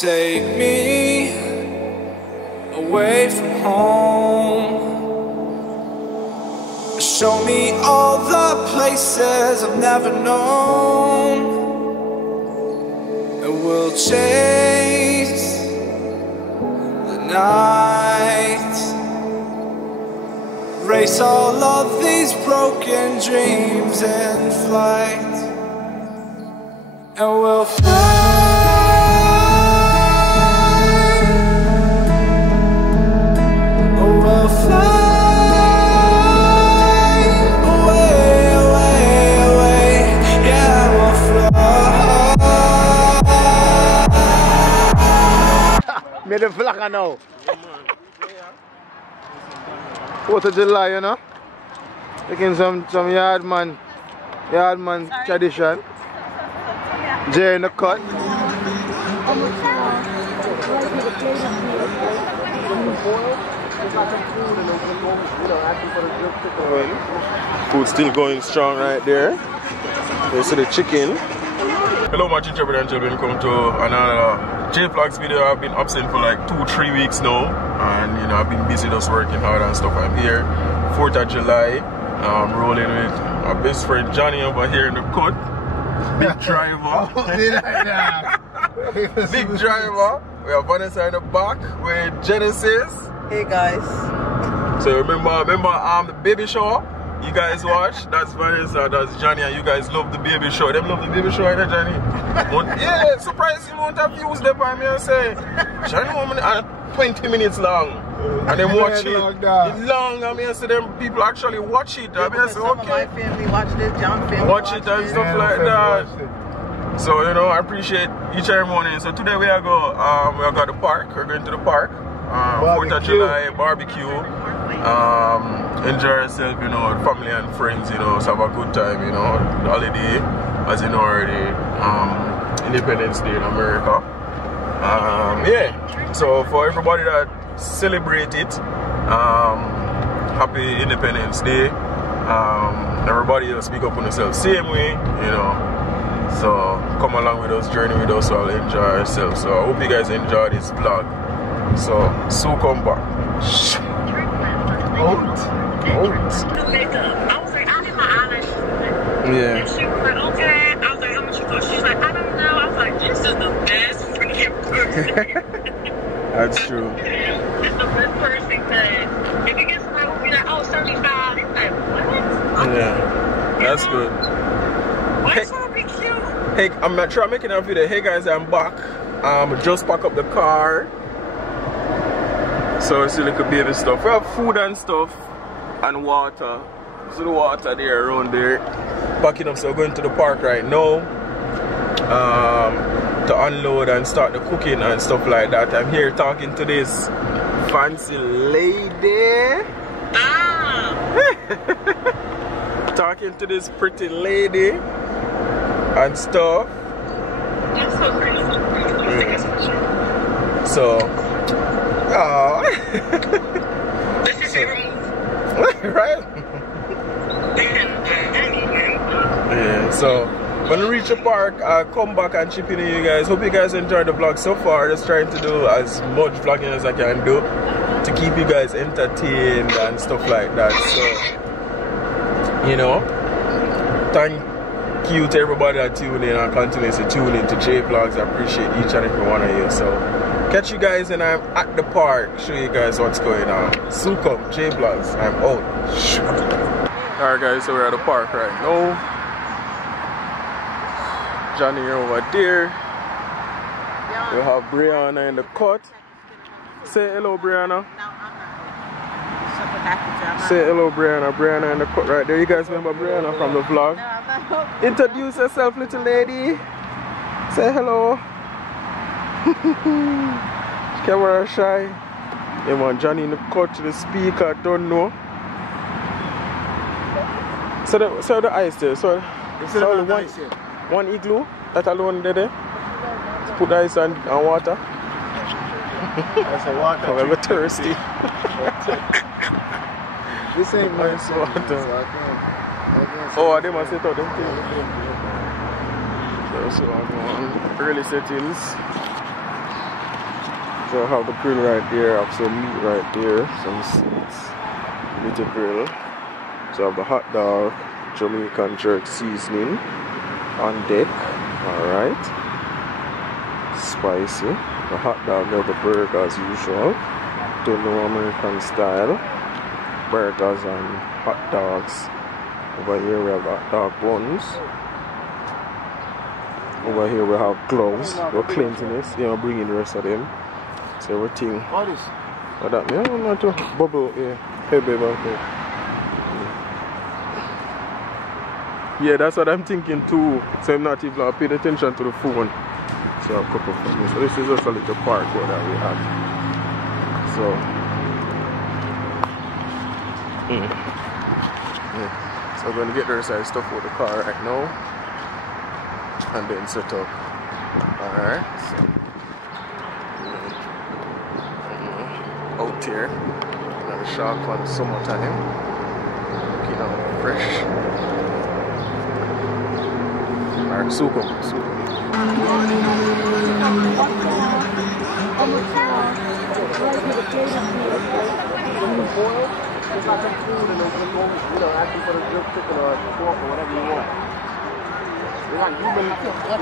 Take me away from home. Show me all the places I've never known. And we'll chase the night. Race all of these broken dreams in flight. And we'll fly. We'll fly away, away, away. Yeah, we'll fly. Made the flag now. 4th of July, you know. Taking some yard man tradition. Jay in the cut. Food still going strong right there. You see the chicken. Hello my gingerbread and children, welcome to another JVLOGS video. I've been absent for like 2-3 weeks now, and you know I've been busy just working hard and stuff. I'm here 4th of July. I'm rolling with my best friend Johnny over here in the cut. Big driver. Big driver. We have Vanessa in the back with Genesis. Hey guys. So remember the baby shower you guys watch? That's Vanessa, that's Johnny, and you guys love the baby show. Them love the baby show, right, Johnny? Yeah, surprising amount of views there by me and say Johnny woman 20 minutes long. And then watch it. It's long, I mean, so them people actually watch it. I mean, I say, okay. My family watch this, John family watch it and stuff like that. So, you know, I appreciate each and every morning. So today we are going to the park. We're going to the park. 4th of July barbecue. Enjoy yourself, you know, family and friends, you know, so have a good time, you know. The holiday, as you know already, Independence Day in America. Yeah, so for everybody that celebrate it, happy Independence Day. Everybody else speak up on themselves same way, you know. So come along with us, journey with us, so I'll enjoy ourselves. So I hope you guys enjoy this vlog. So come back. I was like, I need my eyelash. Yeah. And she was like, okay. I was like, how much you cost? She's like, I don't know. I was like, this is the best freaking person. That's true. It's the best person because if you get somebody who be like, oh, 75, it's like, what? Yeah. That's good. Why is that be cute? Hey, I'm not trying making a video. Hey guys, I'm back. Just pack up the car. So see little baby stuff. We have food and stuff and water. See the water there around there. Packing up, so we're going to the park right now. To unload and start the cooking and stuff like that. I'm here talking to this fancy lady. Talking to this pretty lady and stuff. You're so crazy. So This is your favorite move. right? Yeah, so when we reach the park, I'll come back and chip in with you guys. Hope you guys enjoyed the vlog so far. Just trying to do as much vlogging as I can do to keep you guys entertained and stuff like that. So, you know, thank you to everybody that tuned in and continues to tune in to JVLOGS. I appreciate each and every one of you. So catch you guys when I'm at the park, show you guys what's going on. Soon come, JVLOGS, I'm out. Alright guys, so we're at the park right now. Johnny over there. We have Brianna in the cut. Say hello, Brianna. Say hello, Brianna. Brianna in the cut right there. You guys remember Brianna from the vlog? Introduce yourself, little lady. Say hello. Camera shy. Yeah man, Johnny in the cut to the speaker, don't know. So the ice there, so one igloo, that alone there. Put the ice and water. That's a water. Oh, I'm thirsty. This ain't nice water. So oh, they must set out them things. So I'm on early settings. So I have the grill right there, I have some meat right there, some seeds, little grill. So I have the hot dog, Jamaican jerk seasoning on deck. Alright. Spicy. The hot dog, the burger as usual. Don't know American style. Burgers and hot dogs. Over here we have hot dog buns. Over here we have gloves. We're cleansing this, you know, bringing the rest of them. So everything. What is that? Yeah, I'm not to bubble. Yeah, hey baby. Okay. Yeah, that's what I'm thinking too. So I'm not even paying attention to the phone. So a couple of things. So this is just a little park that we have. So. Yeah. So I'm going to get the rest of the stuff for the car right now. And then set up. Alright. So. Out here. Another shop on summertime. Looking out fresh. Alright, super. Just like some food and they'll go, you know, asking for the grilled chicken or pork or whatever you want. We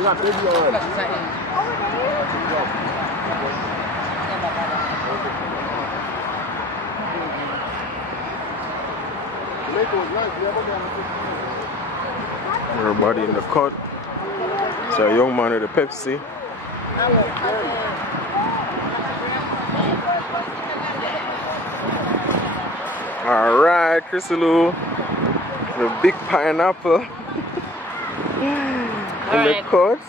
got baby oil. Everybody in the cut. So a young man with a Pepsi. Alright, Chrisaloo, the big pineapple in the cut.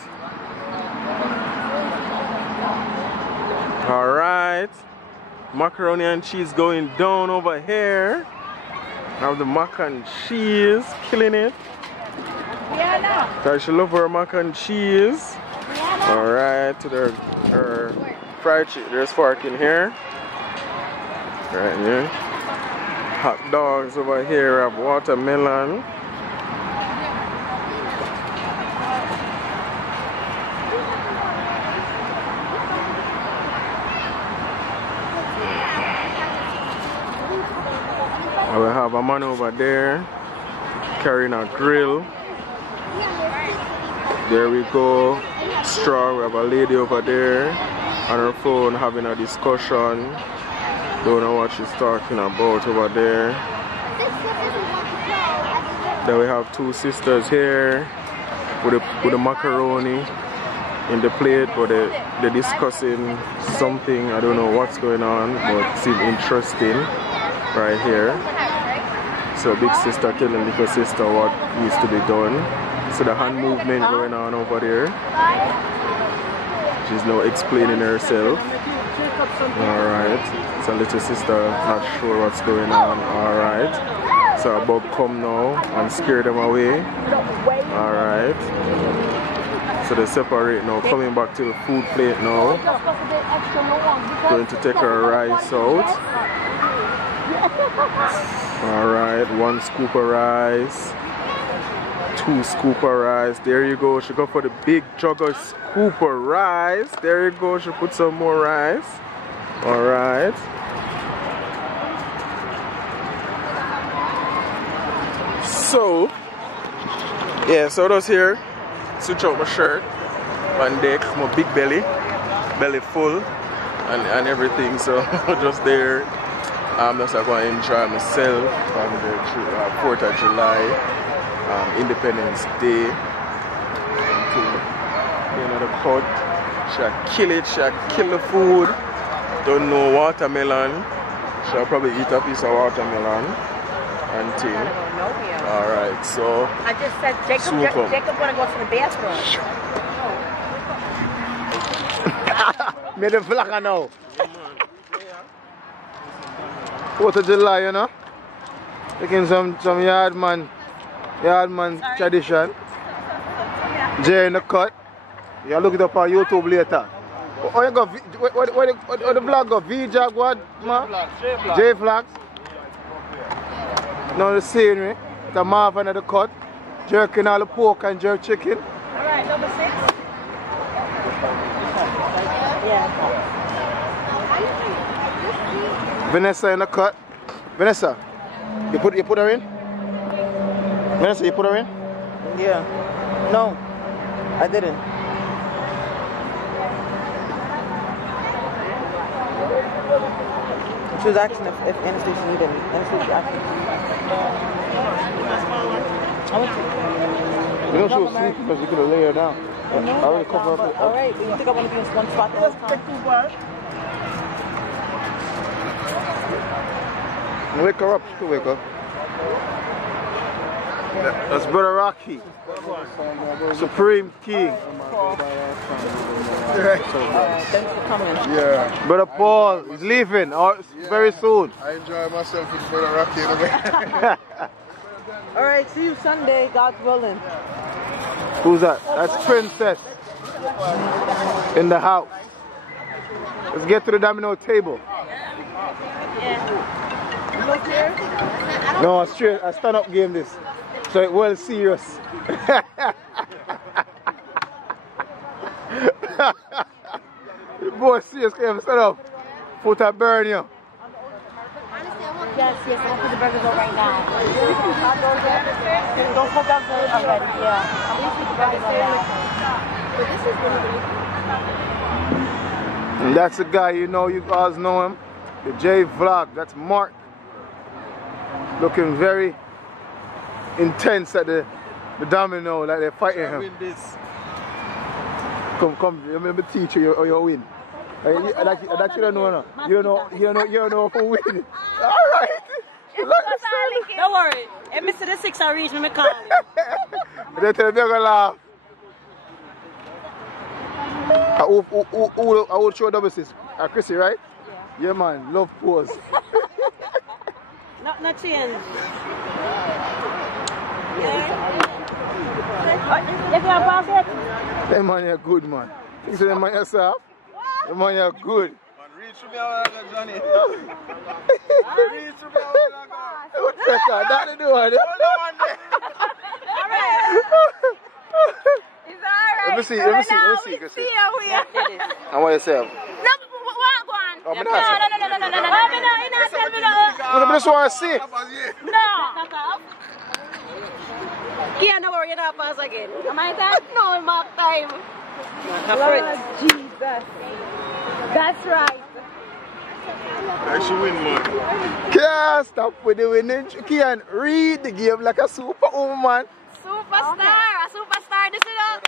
Alright, macaroni and cheese going down over here. Now the mac and cheese, killing it. So she love her mac and cheese. Alright, to her fried chicken. There's fork in here. Right here. Hot dogs over here, have watermelon. And we have a man over there carrying a grill. There we go. Straw, we have a lady over there on her phone having a discussion. Don't know what she's talking about over there. Then we have two sisters here with the macaroni in the plate, but they're discussing something. I don't know what's going on, but it seems interesting right here. So big sister telling little sister what needs to be done. So the hand movement going on over there. She's now explaining herself. Alright. So little sister not sure what's going on. Alright. So a bug come now and scare them away. Alright. So they separate now, coming back to the food plate now. Going to take her rice out. Alright, 1 scoop of rice. 2 scoop of rice. There you go. She go for the big jug of scoop of rice. There you go. She put some more rice. Alright. So, yeah, so those here. Switch out my shirt. One deck, my big belly full, and everything. So just there. I'm just going to enjoy myself on the 4th of July, Independence Day. Another cut. She'll kill it, she'll kill the food. Don't know watermelon. She'll probably eat a piece of watermelon and thing. Alright, so I just said Jacob wanna go to the bathroom. Made a flag now. 4th of July, you know. Taking some yard man tradition. Jay in the cut. You look it up on YouTube later. Oh, you got what the vlog go? VJag what, man? JVLOGS. Now the scenery. The Marvin at the cut. Jerking all the pork and jerk chicken. Alright, number 6. Yeah. Vanessa in the cut. Vanessa, you put her in? Vanessa, you put her in? Yeah. No, I didn't. She was asking if Anastasia needed me. Anastasia asked me. You know she was sleeping because you could have laid her down. I already covered her up. Alright, but you think I want to be in one spot the whole time? Wake her up, she can wake up. That's Brother Rocky. Supreme King. Thanks for coming. Yeah. Brother Paul is leaving very soon. I enjoy myself with Brother Rocky in a way. Alright, see you Sunday, God willing. Who's that? That's Princess in the house. Let's get to the domino table. No, straight. I stand up game this. So it well serious. The boy serious game, stand up. Foot I burn you. Yes, I want to put the burgers on right now. Don't put that already, yeah. I'm going to put the burgers on now. But this is really And that's the guy, you know, you guys know him. The JVLOGS, that's Mark. Looking very intense at the domino, like they're fighting him. Come, let me teach you or you win. That you don't know, no. You don't know who win. Alright. Don't worry. If Mr. the 6 I reach me, I call you. They tell me they're gonna laugh. I will show double sis. Chrissy, right? Yeah, man. Love pose. Not change. If you have it. That man, you're good, man. You see that man yourself? That man, you're good. Man, reach for me out of Johnny. Reach for me out of What the heck? That's the one. It's alright. Let me see, Chrissy. And what you say? No, what one? Oh, No. I just want to see. No. Can't worry, you're not pass again. Am I that? No, I'm off time. Lord Jesus. That's right. I should win, man. Can't stop with the winning. You can't read the game like a superwoman. Superstar. A superstar, this is up.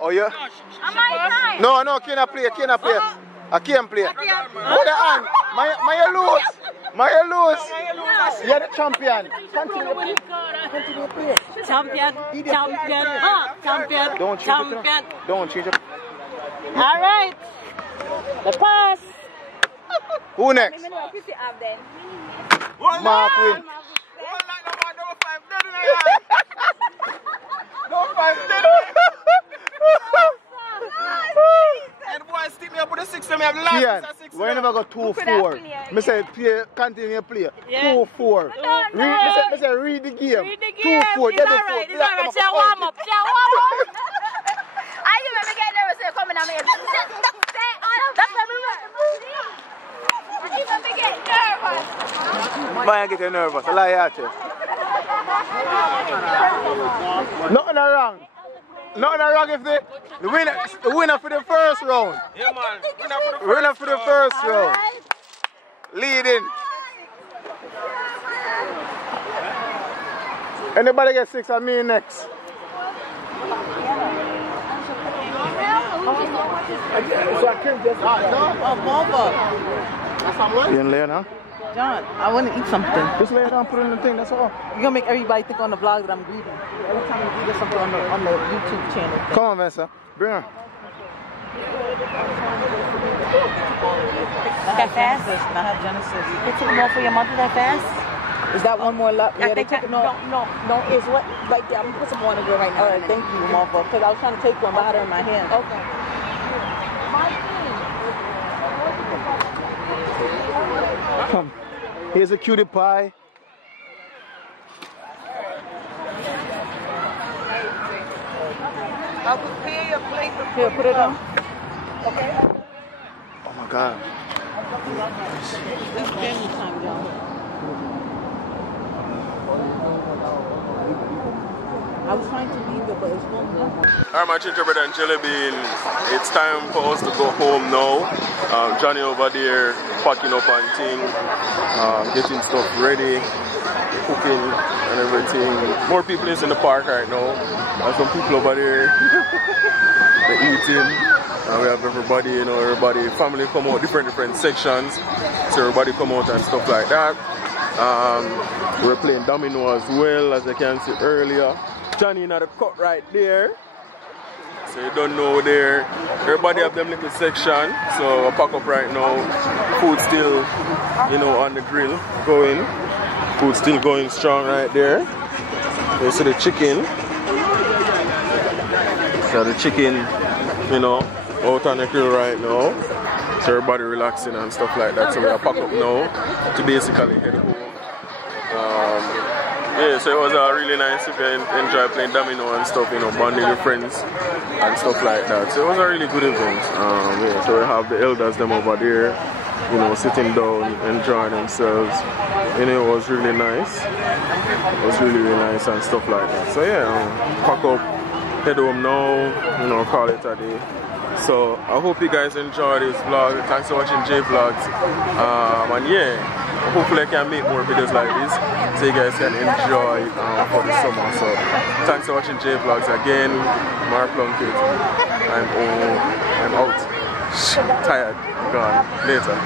Oh, yeah? Am I time? No, can't play. I can't play. Hold the hand. My lose. You're the champion. Continue play. Champion. Don't change it. Alright. The pass. Who next? Mark win. And boy, stick me up with the 6 and me have the last Yeah, 6. we never got 2-4. I say play, continue play. Yeah. 2-4. Read the game. Read the game. 2-4. It's alright. Shall warm up. I remember getting nervous when coming down here. That's why I remember getting nervous. Why I get nervous? I lie at you. Nothing wrong. Nothing wrong if the winner for the first round. Yeah, man. Winner for the first round. Leading. Anybody get 6 on me next? So I can't just. You gonna lay it down? John, I want to eat something. Just lay it down, put it in the thing, that's all. You're gonna make everybody think on the vlog that I'm greedy. Every time you do something on the YouTube channel. Come on, Vanessa. Bring her. That fast? I have Genesis. They took more for your mother that fast? Is that one more left? I think that, no, it's what, right there. I'm going to put some more in the right now. Alright, thank you, Martha. Because I was trying to take one, but I had her in my hand. Okay. Come. Here's a cutie pie. I'll prepare your plate. Here, put it on. Okay. Oh my God. I was trying to leave it, but it's hungry. Alright, my gingerbread and jelly bean, it's time for us to go home now. Johnny over there packing up and thing, getting stuff ready, cooking and everything. More people is in the park right now. There's some people over there, they're eating. We have everybody, you know, everybody, family come out, different sections. So everybody come out and stuff like that. We're playing domino as well, as you can see earlier. Johnny in the cut right there. So you don't know there. Everybody have them little section. So I pack up right now. Food still, you know, on the grill going. Food still going strong right there. You see the chicken. So the chicken, you know, out on the grill right now. So everybody relaxing and stuff like that. So we are pack up now to basically head home. Yeah, so it was a really nice event. Enjoy playing domino and stuff, you know, bonding with friends and stuff like that. So it was a really good event. Yeah, so we have the elders them over there, you know, sitting down, enjoying themselves. You know, it was really nice. It was really, really nice and stuff like that. So yeah, pack up, head home now, you know, call it a day. So I hope you guys enjoy this vlog. Thanks for watching JVLOGS. And yeah, hopefully I can make more videos like this so you guys can enjoy for the summer. So thanks for watching JVLOGS again. Plunkett. I'm out. Tired. Gone. Later.